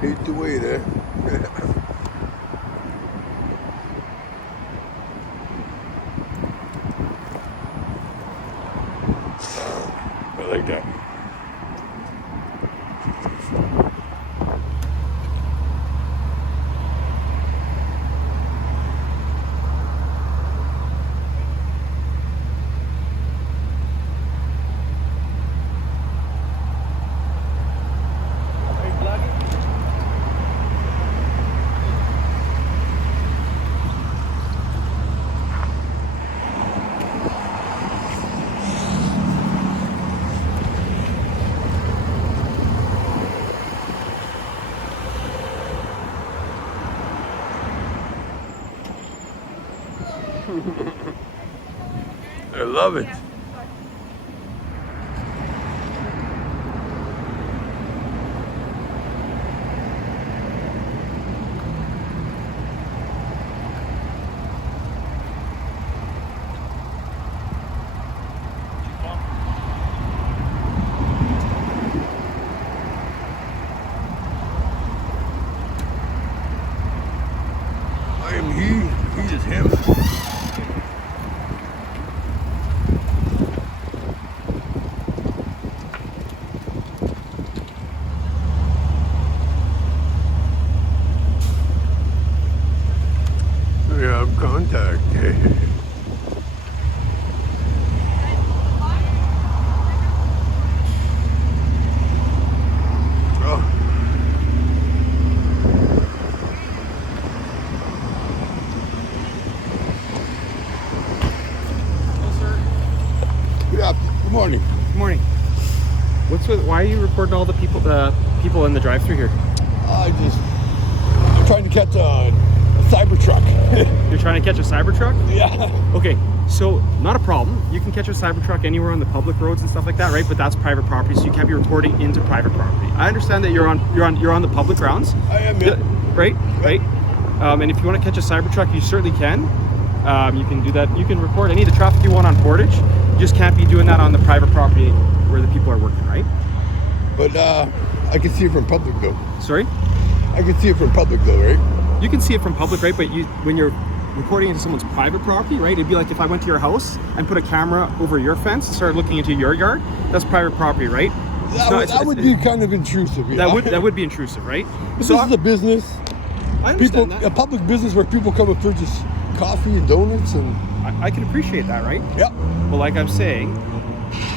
Hate to wait, eh? I like that. I love it. I am he is him. We have contact. Oh. Good morning. Good morning. Why are you recording all the people in the drive-thru here? I'm trying to catch a cyber truck. You're trying to catch a Cybertruck? Yeah. Okay, so not a problem. You can catch a Cybertruck anywhere on the public roads and stuff like that, right? But that's private property, so you can't be recording into private property. I understand that you're on the public grounds. I am, yeah. Right? Right. And if you want to catch a Cybertruck, you certainly can. You can do that. You can record any of the traffic you want on Portage. You just can't be doing that on the private property where the people are working, right? But I can see it from public though. Sorry? I can see it from public though, right? You can see it from public, right? But when you're recording into someone's private property, right? It'd be like if I went to your house and put a camera over your fence and started looking into your yard. That's private property, right? That would be kind of intrusive. Yeah. That would be intrusive, right? This is a business. I understand that. A public business where people come and purchase coffee and donuts and. I can appreciate that, right? Yeah. Well, like I'm saying,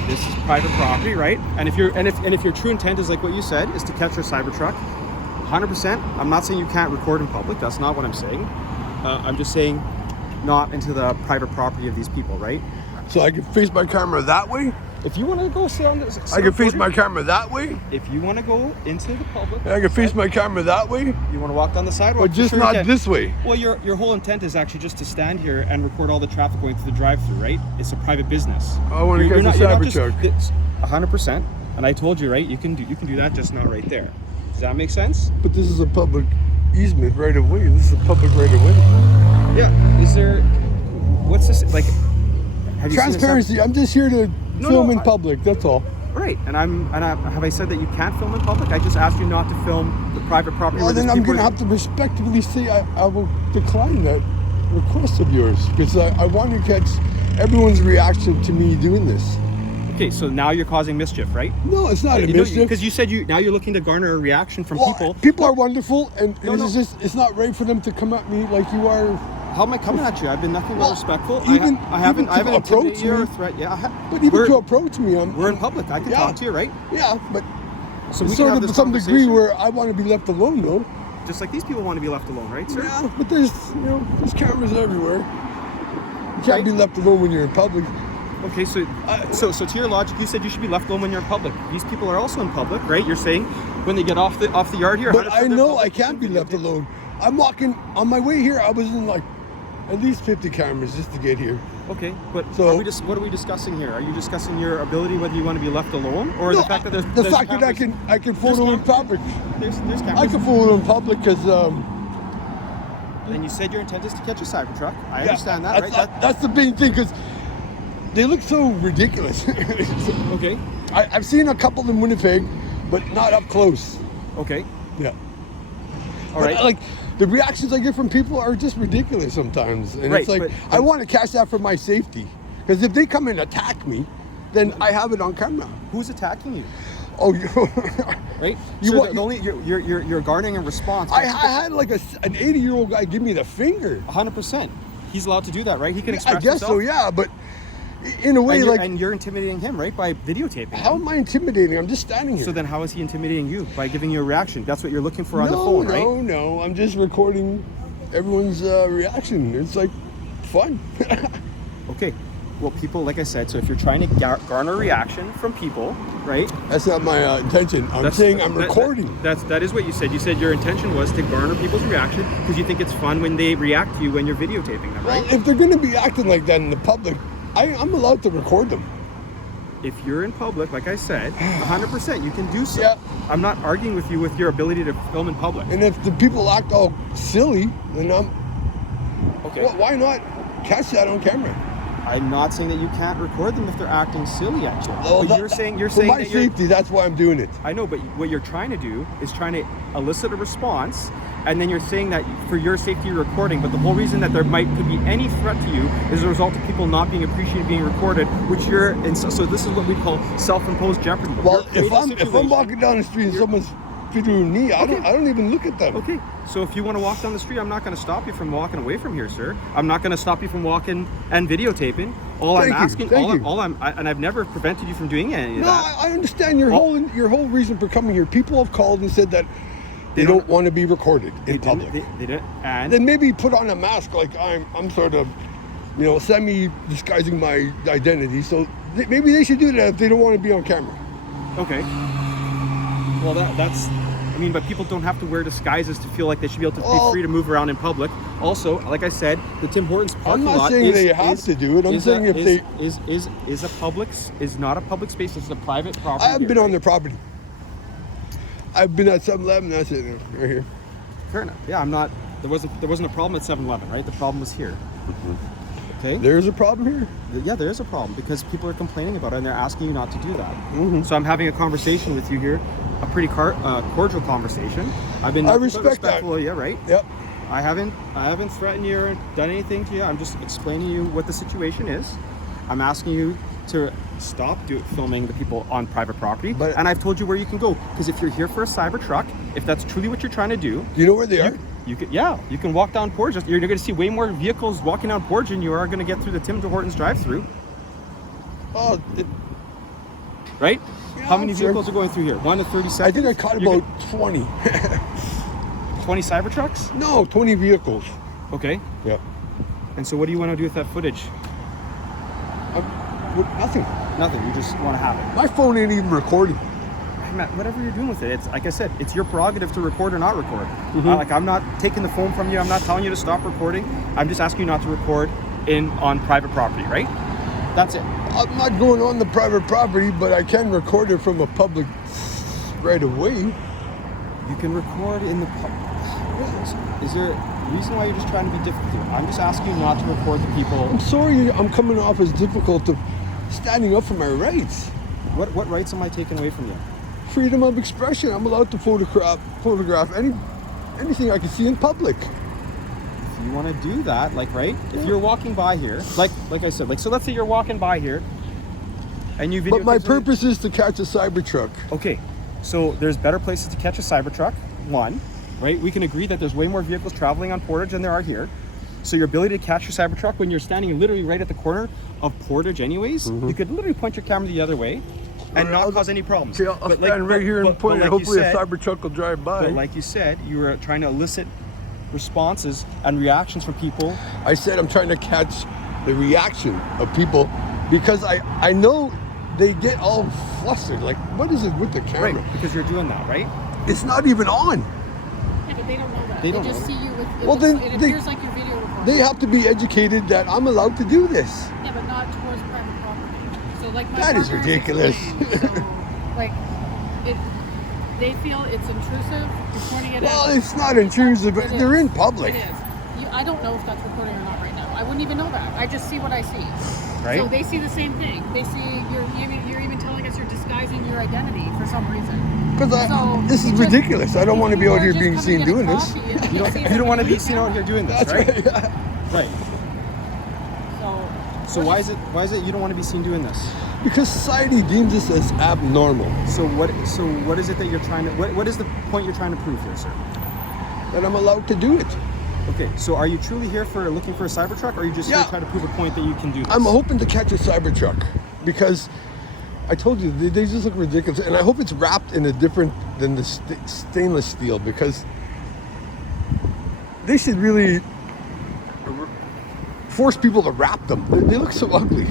this is private property, right? And if your true intent is like what you said, is to catch your Cybertruck, 100%. I'm not saying you can't record in public. That's not what I'm saying. I'm just saying, not into the private property of these people, right? So I can face my camera that way. If you want to go sit on this, I can face my camera that way. If you want to go into the public, I can face my camera that way. You want to walk down the sidewalk, but just not this way. Well, your whole intent is actually just to stand here and record all the traffic going through the drive-through, right? It's a private business. I want to catch a Cybertruck. 100%. And I told you, right? You can do that, just not right there. Does that make sense? But this is a public easement right of way. This is a public right of way. Yeah. Is there? What's this like? Have Transparency. I'm just here to film in public. That's all. Right. And have I said that you can't film in public? I just asked you not to film the private property. Well, then I'm going to have to respectfully say I will decline that request of yours because I want to catch everyone's reaction to me doing this. Okay, so now you're causing mischief, right? No, it's not a mischief. Because you said now you're looking to garner a reaction from people. People are wonderful, and it's not right for them to come at me like you are. How am I coming at you? I've been nothing but respectful. Even I haven't approached you or threat. Yeah, but even to approach me, we're in public. I can talk to you, right? Yeah, but so we sort of to some degree where I want to be left alone, though. Just like these people want to be left alone, right, sir? Yeah, but there's cameras everywhere. You can't be left alone when you're in public. Okay, so to your logic, you said you should be left alone when you're in public. These people are also in public, right? You're saying when they get off the yard here. But I know I can't be left alone. I'm walking on my way here. I was in like at least 50 cameras just to get here. Okay, but what are we discussing here? Are you discussing your ability, whether you want to be left alone, or the fact that there's I can photo in public? There's cameras. I can photo in public because. And you said your intent is to catch a Cybertruck. I understand that, right? That's the big thing because they look so ridiculous. Okay. I've seen a couple in Winnipeg, but not up close. Okay. Yeah. All right. But, like, the reactions I get from people are just ridiculous sometimes. And Right, it's like, but- I want to catch that for my safety. Because if they come and attack me, then I have it on camera. Who's attacking you? Oh, Right? You So want- the only you're garnering a response. I had like an 80-year-old guy give me the finger. 100%. He's allowed to do that, right? He can express I guess himself. so, yeah. But in a way, And you're intimidating him, right? By videotaping. how him. am I intimidating? I'm just standing here. So then how is he intimidating you? By giving you a reaction. That's what you're looking for on the phone, right? No. I'm just recording everyone's reaction. It's like fun. Okay. Well, people, like I said, so if you're trying to garner a reaction from people, right? That's not my intention. I'm saying I'm recording. That is what you said. You said your intention was to garner people's reaction because you think it's fun when they react to you when you're videotaping them, right? Well, if they're going to be acting like that in the public, I'm allowed to record them. If you're in public, like I said, 100% you can do so. Yeah. I'm not arguing with you with your ability to film in public. And if the people act all silly, then Okay. why not catch that on camera? I'm not saying that you can't record them if they're acting silly at you. Well, But you're saying for my that you're, safety, that's why I'm doing it. I know, but what you're trying to do is trying to elicit a response, and then you're saying that for your safety you're recording, but the whole reason that could be any threat to you is a result of people not being appreciated being recorded, which so this is what we call self-imposed jeopardy. Well, You're if creating a I'm situation- walking down the street and someone's videoing me, I don't even look at them. Okay, so if you want to walk down the street, I'm not going to stop you from walking away from here, sir. I'm not going to stop you from walking and videotaping. And I've never prevented you from doing any of No, that. I understand your whole reason for coming here. People have called and said that they don't want to be recorded in public. They didn't, and Then maybe put on a mask like I'm sort of, semi disguising my identity. So maybe they should do that if they don't want to be on camera. okay. Well, but people don't have to wear disguises to feel like they should be able to be free to move around in public. Also, like I said, the Tim Hortons parking lot I'm not saying they have to do it. I'm saying if they is not a public space. It's a private property. I haven't been on their property. I've been at 7-Eleven. That's it, right here. Fair enough. Yeah, I'm not. There wasn't a problem at 7-Eleven, right? The problem was here. Okay. There's a problem here. Yeah, there is a problem because people are complaining about it and they're asking you not to do that. So I'm having a conversation with you here, a pretty cordial conversation. I respect respectful that. of you, right? Yep. I haven't threatened you or done anything to you. I'm just explaining to you what the situation is. I'm asking you to stop filming the people on private property. And I've told you where you can go because if you're here for a cyber truck, if that's truly what you're trying to do, Do you know where they are? you can walk down Portage. You're going to see way more vehicles walking down Portage than you are going to get through the Tim Hortons drive-through. Oh, Right? Yeah, How many sure. vehicles are going through here? 1 to 30 seconds? I think I caught You're about 20. 20 Cybertrucks? No, 20 vehicles. Okay. Yeah. And so what do you want to do with that footage? Nothing. Nothing. You just want to have it. My phone ain't even recording. Matt, whatever you're doing with it, it's like I said, it's your prerogative to record or not record. I'm not taking the phone from you. I'm not telling you to stop recording. I'm just asking you not to record on private property, right? That's it. I'm not going on the private property, but I can record it from a public right away. You can record in the public. Is there a reason why you're just trying to be difficult here? I'm just asking you not to record the people. I'm sorry I'm coming off as difficult of standing up for my rights. What rights am I taking away from you? Freedom of expression. I'm allowed to photograph anything I can see in public. If you want to do that, right? If you're walking by here, like I said, so let's say you're walking by here, and you video. But my purpose is to catch a Cybertruck. Okay, so there's better places to catch a Cybertruck. One, right? We can agree that there's way more vehicles traveling on Portage than there are here. So your ability to catch your Cybertruck when you're standing literally right at the corner of Portage, anyways, you could literally point your camera the other way. And not cause any problems. Okay, I'll stand right here and point, and hopefully a Cybertruck will drive by. But like you said, you were trying to elicit responses and reactions from people. I said I'm trying to catch the reaction of people because I know they get all flustered. Like, what is it with the camera? Right, because you're doing that, right? It's not even on. Yeah, but they don't know that. They They don't just know. see you with Well, then it appears like your video recording. They have to be educated that I'm allowed to do this. Yeah, but not towards private property. So like my That is partner ridiculous. explained, so, like they feel it's intrusive recording it. Well, as, it's not intrusive, but It they're is. in public. It is. I don't know if that's recording or not right now. I wouldn't even know that. I just see what I see. Right. So they see the same thing. They see you're even telling us you're disguising compromising your identity for some reason. Because So this is it just- ridiculous. I don't want to be out Or here just being come seen and get a doing this. coffee and You say don't want to something be seen out here doing this, That's right? right. Yeah. Right. So why is it you don't want to be seen doing this? Because society deems this as abnormal. So what is it that you're trying to what is the point you're trying to prove here, sir? That I'm allowed to do it. Okay, so are you truly here for looking for a Cybertruck, or are you just here Yeah. to try to prove a point that you can do this? I'm hoping to catch a Cybertruck because I told you they just look ridiculous, and I hope it's wrapped in a different than the stainless steel, because they should really force people to wrap them. They look so ugly.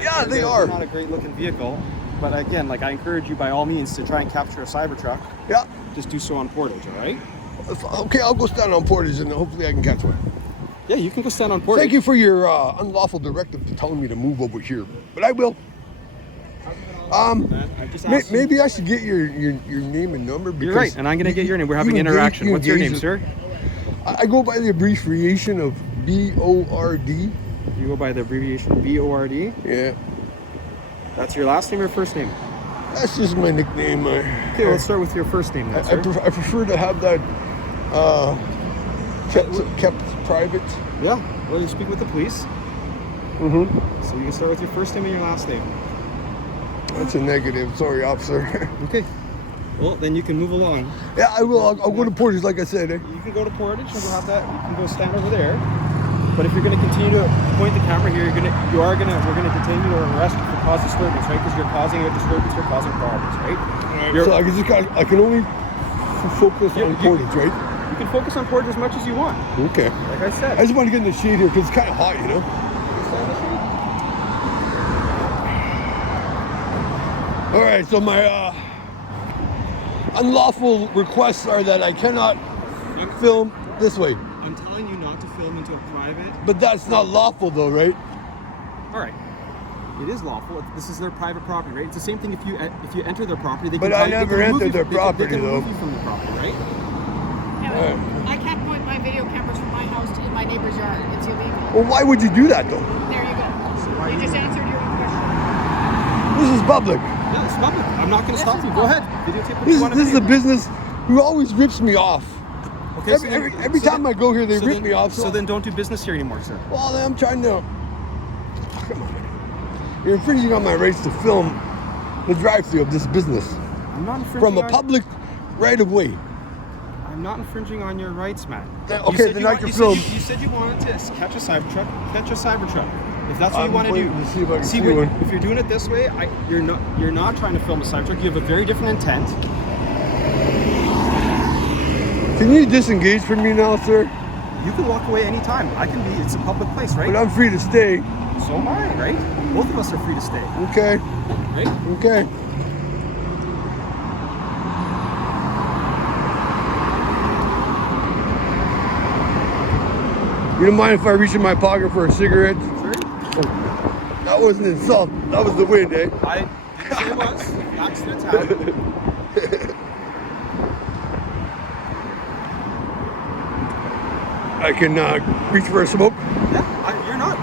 Yeah, they are. Not a great looking vehicle, but again, like I encourage you by all means to try and capture a Cybertruck. Yeah. Just do so on Portage, all right? Okay, I'll go stand on Portage and hopefully I can catch one. Yeah, you can go stand on Portage. Thank you for your unlawful directive to telling me to move over here, but I will. I just asked you- Maybe I should get your name and number. Because You're right, and I'm gonna get your name. We're having you an engage- interaction. you What's your name, engage- sir? I go by the abbreviation of B.O.R.D. You go by the abbreviation B.O.R.D. Yeah, That's your last name or first name? that's just my nickname. Okay, let's start with your first name, then, I sir. prefer to have that kept private. Yeah, well, you speak with the police. Mm-hmm. So you can start with your first name and your last name. That's a negative. Sorry, officer. Okay. Well, then you can move along. Yeah, I will. I'll go to Portage, like I said. You can go to Portage and we'll have that. You can go stand over there. But if you're going to continue to point the camera here, we're going to detain you or arrest you for cause disturbance, right? Because you're causing a disturbance, you're causing problems, right? So I can only focus on Portage, right? You can focus on Portage as much as you want. Okay. Like I said. I just want to get in the shade here because it's kind of hot, you know. All right, so my unlawful requests are that I cannot film this way, I'm telling you not to film into a private. but that's not lawful though, right? All right. It is lawful. This is their private property, right? It's the same thing if you enter their property. They can But I they never can remove entered you- their they can- property, they can though. remove you from the property, right? Yeah, I can't point my video cameras from my house to my neighbor's yard. It's illegal. Well, why would you do that though? There you go. You just answered your own question. This is public. Yeah, it's public. I'm not going to stop you. Go ahead. Videotape what This you want to is a video. business who always rips me off. Okay, so Every time I go here, they rip then, me off. So then don't do business here anymore, sir. Well, I'm trying to. Come on. You're infringing on my rights to film the drive-through of this business I'm not infringing from a on- public right of way. I'm not infringing on your rights, man. Okay, You said then you I want- can you film. Said you said you wanted to catch a Cybertruck. Catch a Cybertruck. If that's what I'm you want to do. waiting to see if I can see what- one. If you're doing it this way, you're not trying to film a Cybertruck. You have a very different intent. Can you disengage from me now, sir? You can walk away anytime. It's a public place, right? But I'm free to stay. So am I, right? Both of us are free to stay, Okay, right? okay. You don't mind if I reach in my pocket for a cigarette? Sure. That wasn't an insult. That was the wind, eh? I didn't say it was. Accidents happen. I can reach for a smoke. Yeah, you're not.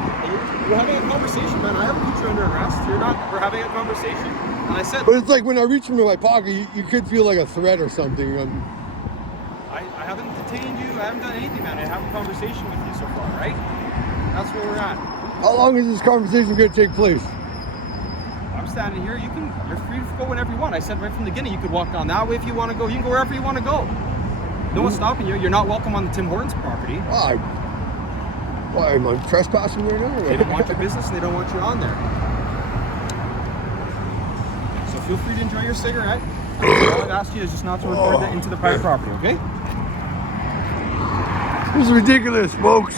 We're having a conversation, man. I haven't put you under arrest. You're not. We're having a conversation. And I said, But it's like when I reach into my pocket, you could feel like a threat or something. I haven't detained you. I haven't done anything, man. I have a conversation with you so far, right? That's where we're at. How long is this conversation going to take place? I'm standing here. You're free to go whenever you want. I said right from the beginning, you could walk down that way if you want to go. You can go wherever you want to go. No one's stopping you. You're not welcome on the Tim Hortons property. Why am I trespassing right now? They don't want your business and they don't want you on there. So feel free to enjoy your cigarette. All I've asked you is just not to record that into the private property, okay? This is ridiculous, folks.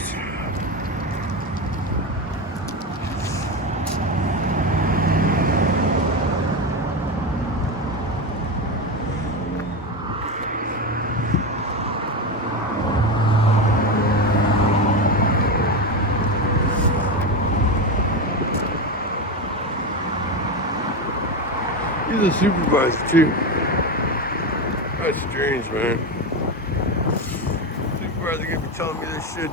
He's a supervisor too. That's strange, man. Supervisor gonna be telling me this shit.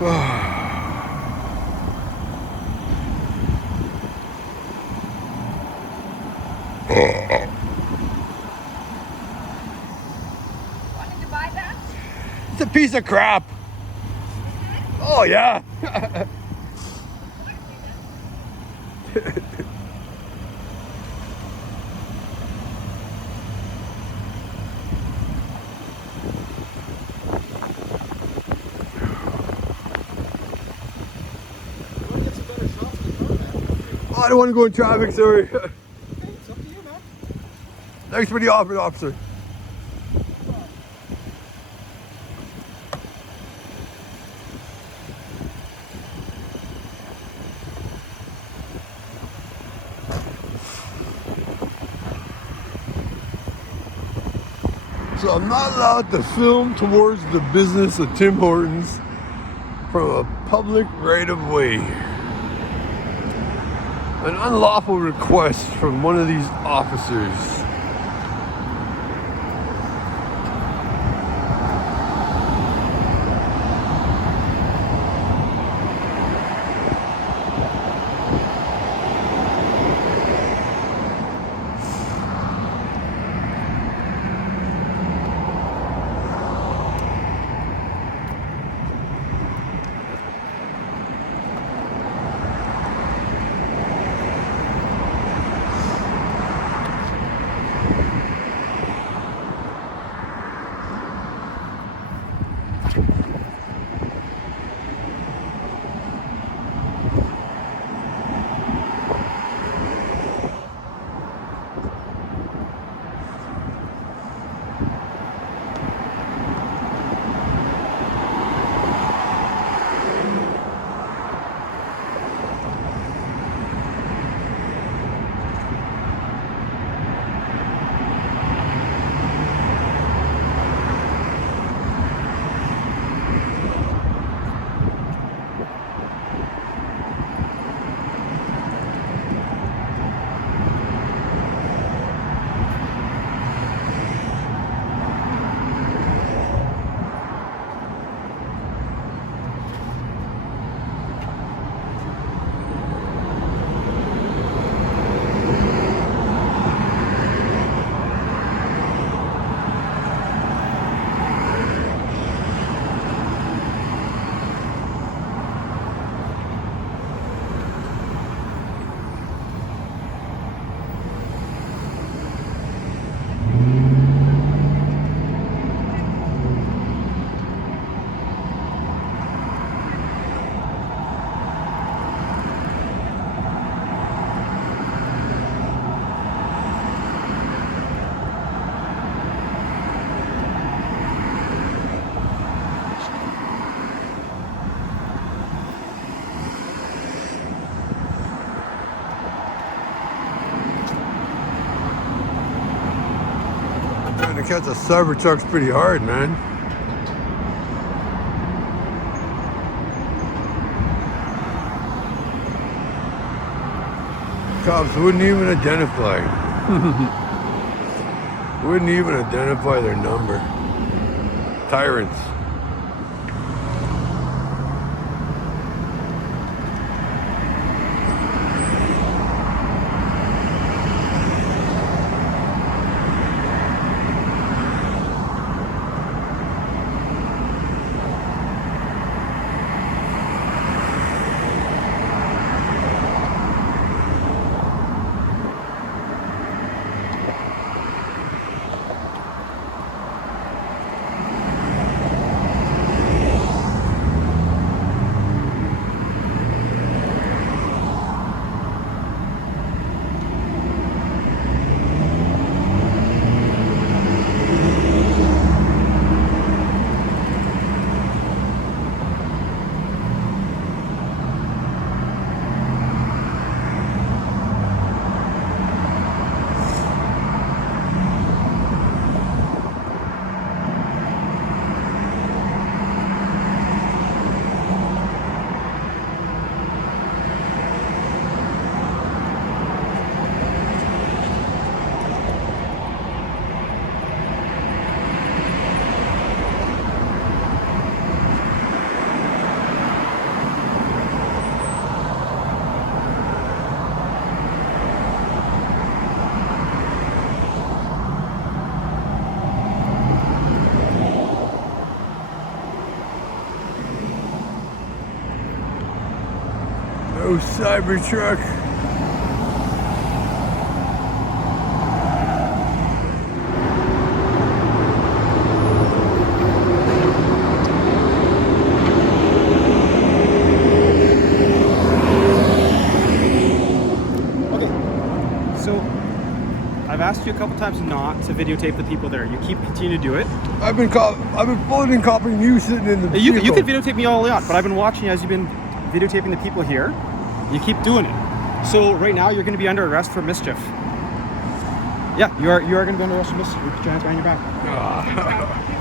Wanted to buy that? It's a piece of crap. Oh yeah. Oh, I don't want to go in traffic, sorry. It's up to you, man. Thanks for the offer, officer. So I'm not allowed to film towards the business of Tim Hortons from a public right-of-way. An unlawful request from one of these officers. Trying to catch a Cybertruck's pretty hard, man. Cops wouldn't even identify. Wouldn't even identify their number. Tyrants. Oh, Cybertruck. So I've asked you a couple times not to videotape the people there. You continue to do it. I've been floating copying you sitting in the You vehicle. can videotape me all you want, but I've been watching you as you've been videotaping the people here. You keep doing it. So right now you're going to be under arrest for mischief. Yeah, you are going to be under arrest for mischief. You put your hands behind your back.